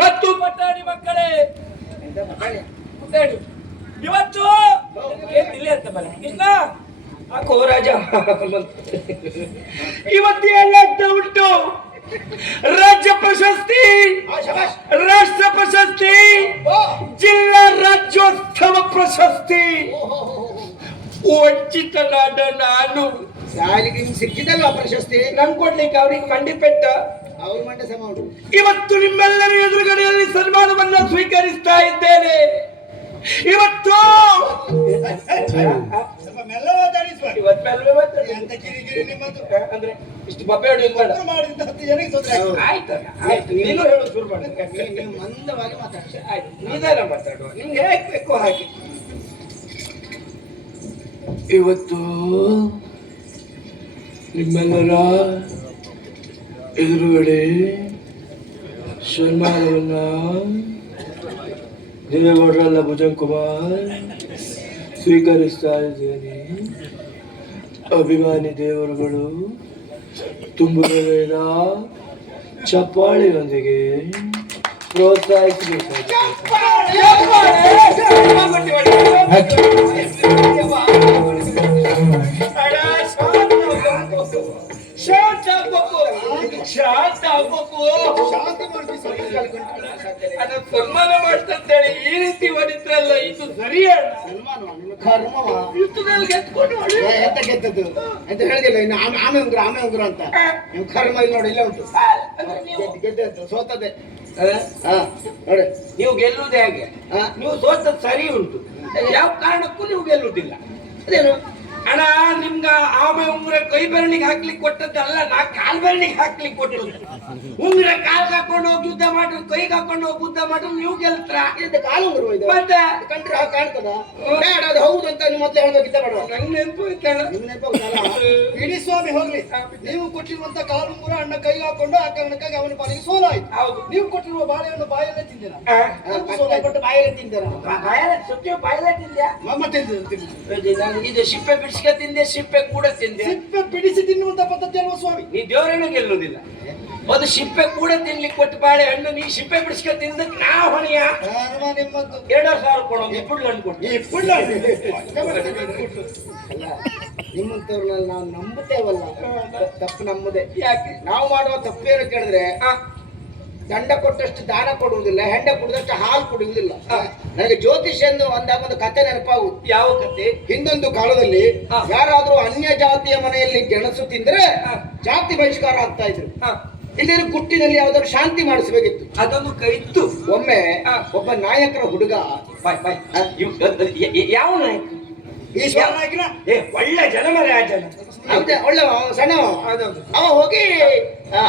ಮತ್ತು ಪಟ್ಟಾಣಿ ಮಕ್ಕಳೇ, ಇವತ್ತು ಇಲ್ಲಿ ಅಂತ ಬರ ಕೃಷ್ಣ ಹಾಕೋ ರಾಜ. ಇವತ್ತು ಏನಾಗ್ತಾ ಉಂಟು? ರಾಜ್ಯ ಪ್ರಶಸ್ತಿ, ರಾಷ್ಟ್ರ ಪ್ರಶಸ್ತಿ, ಜಿಲ್ಲಾ ರಾಜ್ಯೋತ್ಸವ ಪ್ರಶಸ್ತಿ. ವಂಚಿತನಾದ ನಾನು ಸಿಕ್ಕಿದಲ್ವಾ ಪ್ರಶಸ್ತಿ? ನಂಗೆ ಕೊಡ್ಲಿಕ್ಕೆ ಅವ್ರಿಗೆ ಮಂಡಿಪೆಟ್ಟ. ಅವ್ರ ಮಂಡೆ ಸಮ ಉಂಟು. ಇವತ್ತು ನಿಮ್ಮೆಲ್ಲರ ಎದುರುಗಡೆಯಲ್ಲಿ ಸನ್ಮಾನವನ್ನು ಸ್ವೀಕರಿಸ್ತಾ ಇದ್ದೇನೆ. ಇವತ್ತು ಅಂದ್ರೆ ಇಷ್ಟು ಬಬ್ಬೆ ನೀನು ಹೇಳೋದು ಶುರು ಮಾಡಿ. ಮಂದವಾಗಿ ಮಾತಾಡ್ತೀವಿ. ಆಯ್ತು, ನಿಧಾನ ಮಾತಾಡುವ, ನಿಮ್ಗೆ ಹೇಗೆ ಬೇಕು ಹಾಗೆ. ಇವತ್ತು ನಿಮ್ಮೆಲ್ಲರ ಎದುರುಗಡೆ ಸನ್ಮಾನವನ್ನ ದೇವೇಗೌಡರಲ್ಲ ಭುಜಂಗ್ ಕುಮಾರ್ ಸ್ವೀಕರಿಸ್ತಾ ಇದ್ದೇನೆ. ಅಭಿಮಾನಿ ದೇವರುಗಳು ತುಂಬುವುದರಿಂದ ಚಪ್ಪಾಳೆಯೊಂದಿಗೆ ಪ್ರೋತ್ಸಾಹಿಸಬೇಕು. ಸನ್ಮಾನ ಮಾಡ್ತಂತೇಳಿ ಈ ರೀತಿ ಹೊಡಿತ್ರಲ್ಲ, ಇದು ಸರಿಯಲ್ಲ. ಎಂತ ಗೆದ್ದದ್ದು ಅಂತ ಹೇಳಿದಿಲ್ಲ. ಇನ್ನು ಆಮೆ ಉಂಗುರ ಅಂತ ನೀವು ಕರ್ಮ ಇಲ್ಲಿ ನೋಡಿ, ಇಲ್ಲೇ ಉಂಟು. ಗೆದ್ದದ್ದು ಸೋತದೆ ನೋಡಿ. ನೀವು ಗೆಲ್ಲುವುದೇ ಹಾಗೆ, ನೀವು ಸೋತದ್ದು ಸರಿ ಉಂಟು. ಯಾವ ಕಾರಣಕ್ಕೂ ನೀವು ಗೆಲ್ಲುವುದಿಲ್ಲ. ಅದೇನು ಅಣ್ಣ, ನಿಮ್ಗ ಆಮೆ ಉಂಗುರ ಕೈ ಬೆರಳಿಗೆ ಹಾಕ್ಲಿಕ್ಕೆ ಕೊಟ್ಟದ್ದಲ್ಲ, ನಾ ಕಾಲ್ ಬೆರಳಿಗೆ ಹಾಕ್ಲಿಕ್ಕೆ ಕೊಟ್ಟದ್ದು. ಉಂಗುರ ಕಾಲ್ ಹಾಕೊಂಡು ಹೋಗಿ ಯುದ್ಧ ಮಾಡ್ರಿ, ಕೈಗೆ ಹಾಕೊಂಡು ಹೋಗಿ ಯುದ್ಧ ಮಾಡ್ರಿ, ನೀವು ಗೆಲ್ತ್ರ. ಕಾಲು ಉಂಗುರ ಮತ್ತೆ ಕಂಡ್ರೆ ಕಾಣ್ತದ? ಬೇಡ, ಅದು ಹೌದು ಅಂತ ನೀವು ಮೊದಲೇ ಹೇಳೋಗಿದ್ದ ಬೇಡ. ನಂಗೆ ನೆನಪು ಇತ್ತಣ್ಣ. ಇಡೀ ಸ್ವಾಮಿ ಹೋಗ್ಲಿ, ನೀವು ಕೊಟ್ಟಿರುವಂತ ಕಾಲು ಉಂಗುರ ಅಣ್ಣ ಕೈ ಹಾಕೊಂಡು ಆ ಕಾರಣಕ್ಕಾಗಿ ಅವನ ಪಾಲಿಗೆ ಸೋಲಾಯ್ತು. ಹೌದು, ನೀವು ಕೊಟ್ಟಿರುವ ಬಾಳೆಯನ್ನು ಬಾಯಲ್ಲೇ ತಿಂದಿರ. ಸೋಲಾಯ್ತು ಬಾಯಲ್ಲೇ ತಿಂದಿರ. ಬಾಯಲ್ಲೇ ತಿಂದ್ಯಾ? ಮತ್ತೆ ಇದು ಸಿಪ್ಪೆ ಬಿಡಿಸ್ಕ ತಿಂದೆ, ಸಿಪ್ಪೆ ಕೂಡ ತಿಂದೆ. ಸಿಪ್ಪೆ ಬಿಡಿಸಿ ತಿನ್ನುವಂತ ಪದ್ಧತಿ ಅಲ್ವಾ ಸ್ವಾಮಿ? ನೀ ದೇವರೇನು ಗೆಲ್ಲುವುದಿಲ್ಲ. ಒಂದು ಸಿಪ್ಪೆ ಕೂಡ ತಿನ್ಲಿಕ್ಕೆ ಕೊಟ್ಟು ಬಾಳೆ ಹಣ್ಣು ನೀ ಸಿಪ್ಪೆ ಬಿಡಿಸ್ಕ ತಿಂದಕ್ಕೆ ನಾ ಹೊಣೆಯ? ನಿಮ್ಮದು 2000 ಕೊಡೋದು ಪುಡ್ಲು ಹಣ್ಣು ಕೊಟ್ಟು. ನಿಮ್ಮಂತವ್ರನ್ನ ನಾವು ನಂಬುತ್ತೇವಲ್ಲ, ತಪ್ಪು ನಮ್ಮದೇ. ಯಾಕೆ? ನಾವು ಮಾಡುವ ತಪ್ಪೇನು ಕೇಳಿದ್ರೆ ದಂಡ ಕೊಟ್ಟಷ್ಟು ದಾನ ಕೊಡುವುದಿಲ್ಲ, ಹೆಂಡ ಕುಡಿದಷ್ಟು ಹಾಲು ಕುಡಿಯುವುದಿಲ್ಲ. ನನಗೆ ಜ್ಯೋತಿಷ್ಯ ಎಂದು ಅಂದಾಗ ಒಂದು ಕಥೆ ನೆನಪಾಗುವುದು. ಯಾವ ಕಥೆ? ಹಿಂದೊಂದು ಕಾಲದಲ್ಲಿ ಯಾರಾದ್ರೂ ಅನ್ಯ ಜಾತಿಯ ಮನೆಯಲ್ಲಿ ಗೆಣಸು ತಿಂದ್ರೆ ಜಾತಿ ಬಹಿಷ್ಕಾರ ಆಗ್ತಾ ಇದ್ರು. ಇಲ್ಲಿ ಗುಟ್ಟಿನಲ್ಲಿ ಯಾವ್ದಾದ್ರು ಶಾಂತಿ ಮಾಡಿಸಬೇಕಿತ್ತು. ಅದೊಂದು ಇತ್ತು. ಒಮ್ಮೆ ಒಬ್ಬ ನಾಯಕರ ಹುಡುಗ, ಯಾವ ನಾಯಕ? ಈಶ್ವರ ನಾಯಕನ? ಒಳ್ಳೆ ಜನಮರ ಜನ, ಒಳ್ಳೆ ಸಣ್ಣ. ಅವ ಹೋಗಿ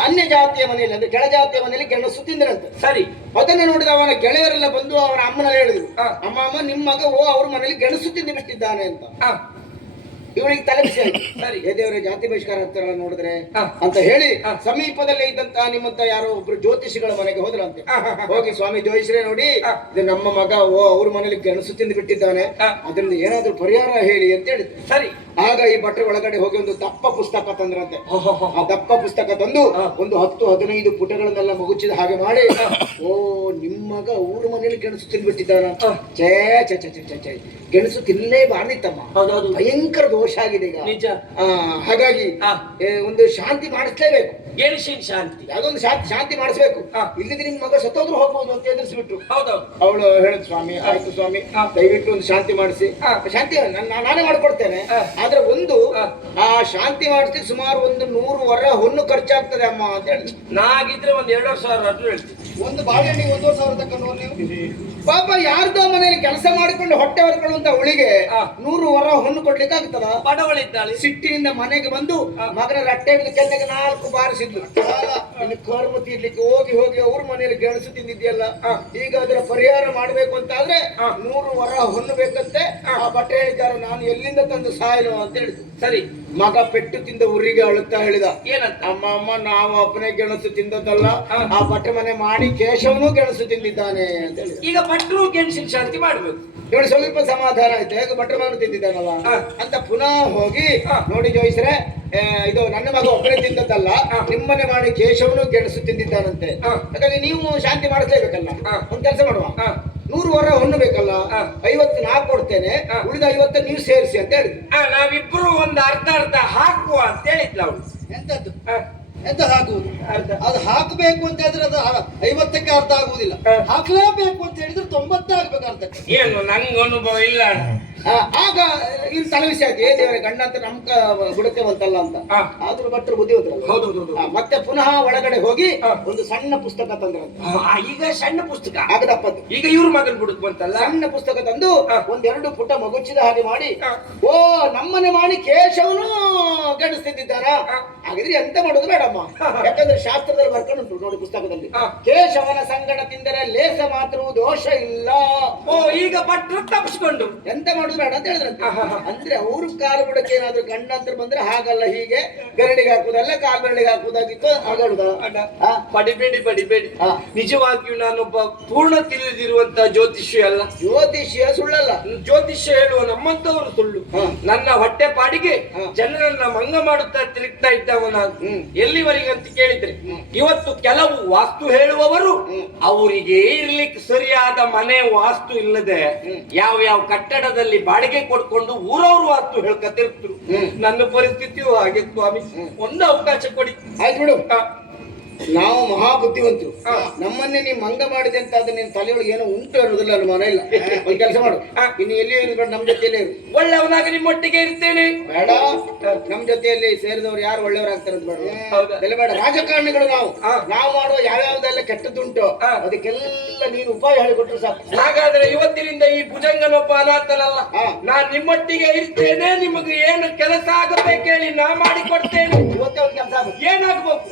ಅನ್ಯ ಜಾತಿಯ ಮನೆಯಲ್ಲಿ, ಅಂದ್ರೆ ಕೆಳ ಜಾತಿಯ ಮನೆಯಲ್ಲಿ ಗೆಣಸು ತಿಂದ್ರಂತೆ. ಸರಿ. ಅದನ್ನ ನೋಡಿದ ಅವನ ಗೆಳೆಯರೆಲ್ಲ ಬಂದು ಅವನ ಅಮ್ಮನಲ್ಲಿ ಹೇಳಿದ್ರು, ಅಮ್ಮ ನಿಮ್ಮ ಮಗ ಅವ್ರ ಮನೇಲಿ ಗೆಣಸು ತಿಂದು ಬಿಟ್ಟಿದ್ದಾನೆ ಅಂತ. ಇವನಿಗೆ ತಲೆ ಬಿಸಿ ಆಯ್ತು. ಸರಿ, ದೇವರ ಜಾತಿ ಬಹಿಷ್ಕಾರ ಆಗ್ತಾರಲ್ಲ ನೋಡಿದ್ರೆ ಅಂತ ಹೇಳಿ ಸಮೀಪದಲ್ಲೇ ಇದ್ದಂತ ನಿಮ್ಮಂತ ಯಾರೋ ಒಬ್ರು ಜ್ಯೋತಿಷಿಗಳ ಮನೆಗೆ ಹೋದ್ರಂತೆ. ಹೋಗಿ ಸ್ವಾಮಿ ಜ್ಯೋತಿಷ್ರೇ ನೋಡಿ, ಇದು ನಮ್ಮ ಮಗ ಅವ್ರ ಮನೇಲಿ ಗೆಣಸು ತಿಂದು ಬಿಟ್ಟಿದ್ದಾನೆ, ಅದರಿಂದ ಏನಾದ್ರೂ ಪರಿಹಾರ ಹೇಳಿ ಅಂತ ಹೇಳಿದ್ರು. ಸರಿ. ಆಗ ಈ ಭಟ್ರ ಒಳಗಡೆ ಹೋಗಿ ಒಂದು ದಪ್ಪ ಪುಸ್ತಕ ತಂದ್ರಂತೆ. ಆ ದಪ್ಪ ಪುಸ್ತಕ ತಂದು ಒಂದು 10-15 ಪುಟಗಳನ್ನೆಲ್ಲ ಮಗುಚಿದ ಹಾಗೆ ಮಾಡಿ, ನಿಮ್ಮ ಮಗ ಊರ ಮನೇಲಿ ಗೆಣಸು ತಿಂದ್ಬಿಟ್ಟಿದ್ದಾನ, ಛೇ ಛೇ ಛೇ ಛೇ ಛೇ, ಗೆಣಸು ತಿನ್ನಲೇಬಾರ್ದಿತ್ತಮ್ಮ, ಭಯಂಕರ ದೋಷ ಆಗಿದೆ ಈಗ. ಹಾಗಾಗಿ ಒಂದು ಶಾಂತಿ ಮಾಡಿಸ್ಲೇಬೇಕು. ಗೆಣಸಿನ ಶಾಂತಿ, ಯಾವ್ದೊಂದು ಶಾಂತಿ ಮಾಡಿಸ್ಬೇಕು, ಇಲ್ಲಿದ್ರೆ ನಿಮ್ ಮಗ ಸತ್ತೋದ್ರು ಹೋಗ್ಬೋದು ಅಂತ ಎದುರಿಸ್ಬಿಟ್ರು. ಹೌದೌದು. ಅವಳು ಹೇಳಿದ್, ಸ್ವಾಮಿ ಆಯ್ತು ಸ್ವಾಮಿ, ದಯವಿಟ್ಟು ಒಂದು ಶಾಂತಿ ಮಾಡಿಸಿ. ಶಾಂತಿ ನಾನೇ ಮಾಡ್ಕೊಡ್ತೇನೆ, ಆದ್ರೆ ಒಂದು ಆ ಶಾಂತಿ ಮಾಡಿಸ್ಲಿಕ್ಕೆ ಸುಮಾರು 100 ವರ ಹೊನ್ನು ಖರ್ಚಾಗ್ತದೆ ಅಮ್ಮ ಅಂತ ಹೇಳಿ. ನಾಗಿದ್ರೆ 1,000-2,000 ಅಷ್ಟು ಹೇಳ್ತೀನಿ. ಒಂದು ಬಾಳೆಹಣ್ಣಿಗೆ 1,500 ತಕೊಂಡು ನೀವು. ಪಾಪ ಯಾರ್ದೋ ಮನೆಯಲ್ಲಿ ಕೆಲಸ ಮಾಡಿಕೊಂಡು ಹೊಟ್ಟೆ ಹೊರ್ಕೊಳ್ಳುವಂತ ಅವಳಿಗೆ 100 ವರ ಹೊನ್ನು ಕೊಡ್ಲಿಕ್ಕೆ ಆಗ್ತದ? ಬಡವಳಿದ್ದಾಳೆ. ಸಿಟ್ಟಿನಿಂದ ಮನೆಗೆ ಬಂದು ಮಗನ ರಟ್ಟೆ ಕೆನ್ನೆಗೆ 4 ಬಾರಿಸಿದ್ಲು. ಇನ್ನು ಕರ್ಮ ತೀರ್ಲಿಕ್ಕೆ ಹೋಗಿ ಹೋಗಿ ಅವ್ರ ಮನೆಯಲ್ಲಿ ಗೆಣಸು ತಿಂದಿದ್ಯಲ್ಲ, ಈಗ ಅದರ ಪರಿಹಾರ ಮಾಡ್ಬೇಕು ಅಂತ ಆದ್ರೆ 100 ವರ ಹೊನ್ನು ಬೇಕಂತೆ. ಆ ಬಟ್ಟೆ ಹೇಳಿದ್ದಾರೆ, ನಾನು ಎಲ್ಲಿಂದ ತಂದು ಸಾಯಲು ಅಂತ ಹೇಳಿದ್ರು. ಸರಿ. ಮಗ ಪೆಟ್ಟು ತಿಂದ ಊರಿಗೆ ಅಳುತ್ತಾ ಹೇಳಿದ, ಏನಂತ? ಅಮ್ಮ ನಾವು ಒಬ್ಬನೇ ಗೆಣಸು ತಿಂದದ್ದಲ್ಲ, ಆ ಭಟ್ರ ಮನೆ ಮಾಡಿ ಕೇಶವನು ಗೆಣಸು ತಿಂದಿದ್ದಾನೆ ಅಂತ ಹೇಳಿದ. ಈಗ ಭಟ್ರು ಗೆಣಸಿನ ಶಾಂತಿ ಮಾಡ್ಬೇಕು. ಇವಳು ಸ್ವಲ್ಪ ಸಮಾಧಾನ ಆಯ್ತು, ಹೇಗೆ ಭಟ್ರ ಮನೆ ತಿಂದಿದ್ದಾನಲ್ಲ ಅಂತ ಪುನಃ ಹೋಗಿ ನೋಡಿ ಜೋಯಿಸ್ರೆ, ಇದು ನನ್ನ ಮಗ ಒಬ್ಬನೇ ತಿಂದದ್ದಲ್ಲ, ನಿಮ್ಮನೆ ಮಾಡಿ ಕೇಶವನು ಗೆಣಸು ತಿಂದಿದ್ದಾನಂತೆ. ಹಾಗಾಗಿ ನೀವು ಶಾಂತಿ ಮಾಡಿಸ್ಲೇಬೇಕಲ್ಲ. ಒಂದ್ ಕೆಲಸ ಮಾಡುವ, 100 ವರ ಹೊನ್ನು ಬೇಕಲ್ಲ, 50 ನಾ ಕೊಡ್ತೇನೆ, ಉಳಿದ 50 ನೀವು ಸೇರಿಸಿ ಅಂತ ಹೇಳಿದ್ರು. ನಾವಿಬ್ರು ಒಂದು ಅರ್ಧ ಅರ್ಧ ಹಾಕುವ ಅಂತ ಹೇಳಿದ್ಲ ಅವಳು. ಎಂತದ್ದು ಎಂತ ಹಾಕುವುದು? ಅದು ಹಾಕಬೇಕು ಅಂತ ಹೇಳಿದ್ರೆ ಅದು 50ಕ್ಕೆ ಅರ್ಥ ಆಗುವುದಿಲ್ಲ. ಹಾಕ್ಲೇಬೇಕು ಅಂತ ಹೇಳಿದ್ರೆ 90 ಆಗ್ಬೇಕು ಅರ್ಥಕ್ಕೆ. ಏನು ನಂಗೆ ಅನುಭವ ಇಲ್ಲ. ಆಗ ಇಲ್ಲಿ ತಲೆವಿಸಿ ಆಯ್ತು, ಏ ದೇವರ ಗಂಡ ಅಂತ ನಮ್ಕ ಬುಡಕ್ಕೆ ಬಂತಲ್ಲ ಅಂತ. ಆದ್ರೂ ಭಟ್ರು ಬುದ್ಧಿವಂತರಲ್ಲ. ಹೌದು. ಮತ್ತೆ ಪುನಃ ಒಳಗಡೆ ಹೋಗಿ ಒಂದು ಸಣ್ಣ ಪುಸ್ತಕ ತಂದ್ರಂತೆ. ಈಗ ಸಣ್ಣ ಪುಸ್ತಕ ಆಗದಪ್ಪದ್ದು. ಈಗ ಇವ್ರ ಮಗನ್ ಬುಡಕ್ ಬಂತಲ್ಲ, ಸಣ್ಣ ಪುಸ್ತಕ ತಂದು ಒಂದೆರಡು ಪುಟ ಮಗುಚಿದ ಹಾಗೆ ಮಾಡಿ, ಓ ನಮ್ಮನೆ ಮಾಡಿ ಕೇಶವನು ಗೆಣಿಸ್ತಿದ್ದಾರ. ಹಾಗಿದ್ರೆ ಎಂತ ಮಾಡುದು ಬೇಡಮ್ಮ, ಯಾಕಂದ್ರೆ ಶಾಸ್ತ್ರದಲ್ಲಿ ಬರ್ಕೊಂಡು ನೋಡಿ ಪುಸ್ತಕದಲ್ಲಿ, ಕೇಶವನ ಸಂಗಡ ತಿಂದರೆ ಲೇಸ ಮಾತ್ರ ದೋಷ ಇಲ್ಲ. ಓ ಈಗ ಭಟ್ರು ತಪ್ಪಿಸ್ಕೊಂಡು ಎಂತ ಮಾಡುದು ಬೇಡ ಅಂತ ಹೇಳಿದ್ರಂತೆ. ಅಂದ್ರೆ ಅವ್ರ ಕಾಲು ಬುಡಕ್ಕೆ ಏನಾದ್ರು ಗಂಡಂತರ ಬಂದ್ರೆ ಹಾಗಲ್ಲ, ಹೀಗೆ ಬೆರಳಿಗೆ ಹಾಕುದಲ್ಲ, ಕಾಲು ಬೆರಳಿಗೆ ಹಾಕುದಾಗಿತ್ತು ಹಾಗಾಡುದ. ಬಡಿಬೇಡಿ. ನಿಜವಾಗಿಯೂ ನಾನೊಬ್ಬ ಪೂರ್ಣ ತಿಳಿದಿರುವಂತ ಜ್ಯೋತಿಷ್ಯ ಅಲ್ಲ. ಜ್ಯೋತಿಷ್ಯ ಸುಳ್ಳಲ್ಲ, ಜ್ಯೋತಿಷ್ಯ ಹೇಳುವ ನಮ್ಮಂತವರು ಸುಳ್ಳು. ನನ್ನ ಹೊಟ್ಟೆ ಪಾಡಿಗೆ ಜನರನ್ನ ಮಂಗ ಮಾಡುತ್ತಾ ತಿರುಗ್ತಾ ಇದ್ದವ ನಾನು. ಎಲ್ಲಿವರೆಗೆ ಅಂತ ಕೇಳಿದ್ರೆ, ಇವತ್ತು ಕೆಲವು ವಾಸ್ತು ಹೇಳುವವರು ಅವರಿಗೆ ಇರ್ಲಿಕ್ಕೆ ಸರಿಯಾದ ಮನೆ ವಾಸ್ತು ಇಲ್ಲದೆ ಯಾವ ಕಟ್ಟಡದಲ್ಲಿ ಬಾಡಿಗೆ ಕೊಡ್ಕೊಂಡು ಊರವ್ರು ವಾಸ್ತು ಹೇಳ್ಕತಿರ್ತರು. ನನ್ನ ಪರಿಸ್ಥಿತಿಯು ಹಾಗೆ ಸ್ವಾಮಿ, ಒಂದು ಅವಕಾಶ ಕೊಡಿ. ಆಯ್ತು ಬಿಡು, ನಾವು ಮಹಾ ಬುದ್ಧಿವಂತರು. ನಮ್ಮನ್ನೇ ನೀವು ಮಂಗ ಮಾಡಿದೆ ಅಂತ ಅದ ನಿನ್ ತಲೆಯೊಳಗೆ ಏನೋ ಉಂಟು ಅನ್ನೋದಿಲ್ಲ ಅಲ್ವ ಇಲ್ಲ. ಒಂದ್ ಕೆಲಸ ಮಾಡು, ಇನ್ನು ಎಲ್ಲಿಯೂ ಇರ್ಬೇಡ, ನಮ್ ಜೊತೆಯಲ್ಲೇ ಇರು. ಒಳ್ಳೆಯವನಾಗಿ ನಿಮ್ಮೊಟ್ಟಿಗೆ ಇರ್ತೇನೆ. ಬೇಡ, ನಮ್ ಜೊತೆಯಲ್ಲಿ ಸೇರಿದವರು ಯಾರು ಒಳ್ಳೆಯವರಾಗ್ತಾರೆ ಅಂತ ಬೇಡ. ಬೇಡ, ರಾಜಕಾರಣಿಗಳು ನಾವು ಮಾಡುವ ಯಾವ್ಯಾವ್ದೆಲ್ಲ ಕೆಟ್ಟದ್ದುಂಟು ಅದಕ್ಕೆಲ್ಲ ನೀನು ಉಪಾಯ ಹೇಳಿಕೊಟ್ರು ಸಾಕು. ಹಾಗಾದ್ರೆ ಇವತ್ತಿನಿಂದ ಈ ಭುಜಂಗನೊಬ್ಬ ಅನಾಥನಲ್ಲ, ನಾನ್ ನಿಮ್ಮೊಟ್ಟಿಗೆ ಇರ್ತೇನೆ. ನಿಮಗೆ ಏನು ಕೆಲಸ ಆಗಬೇಕು ಹೇಳಿ ನಾ ಮಾಡಿಕೊಡ್ತೇನೆ. ಇವತ್ತೇ ಒಂದು ಕೆಲಸ ಆಗುತ್ತೆ. ಏನಾಗ್ಬೇಕು?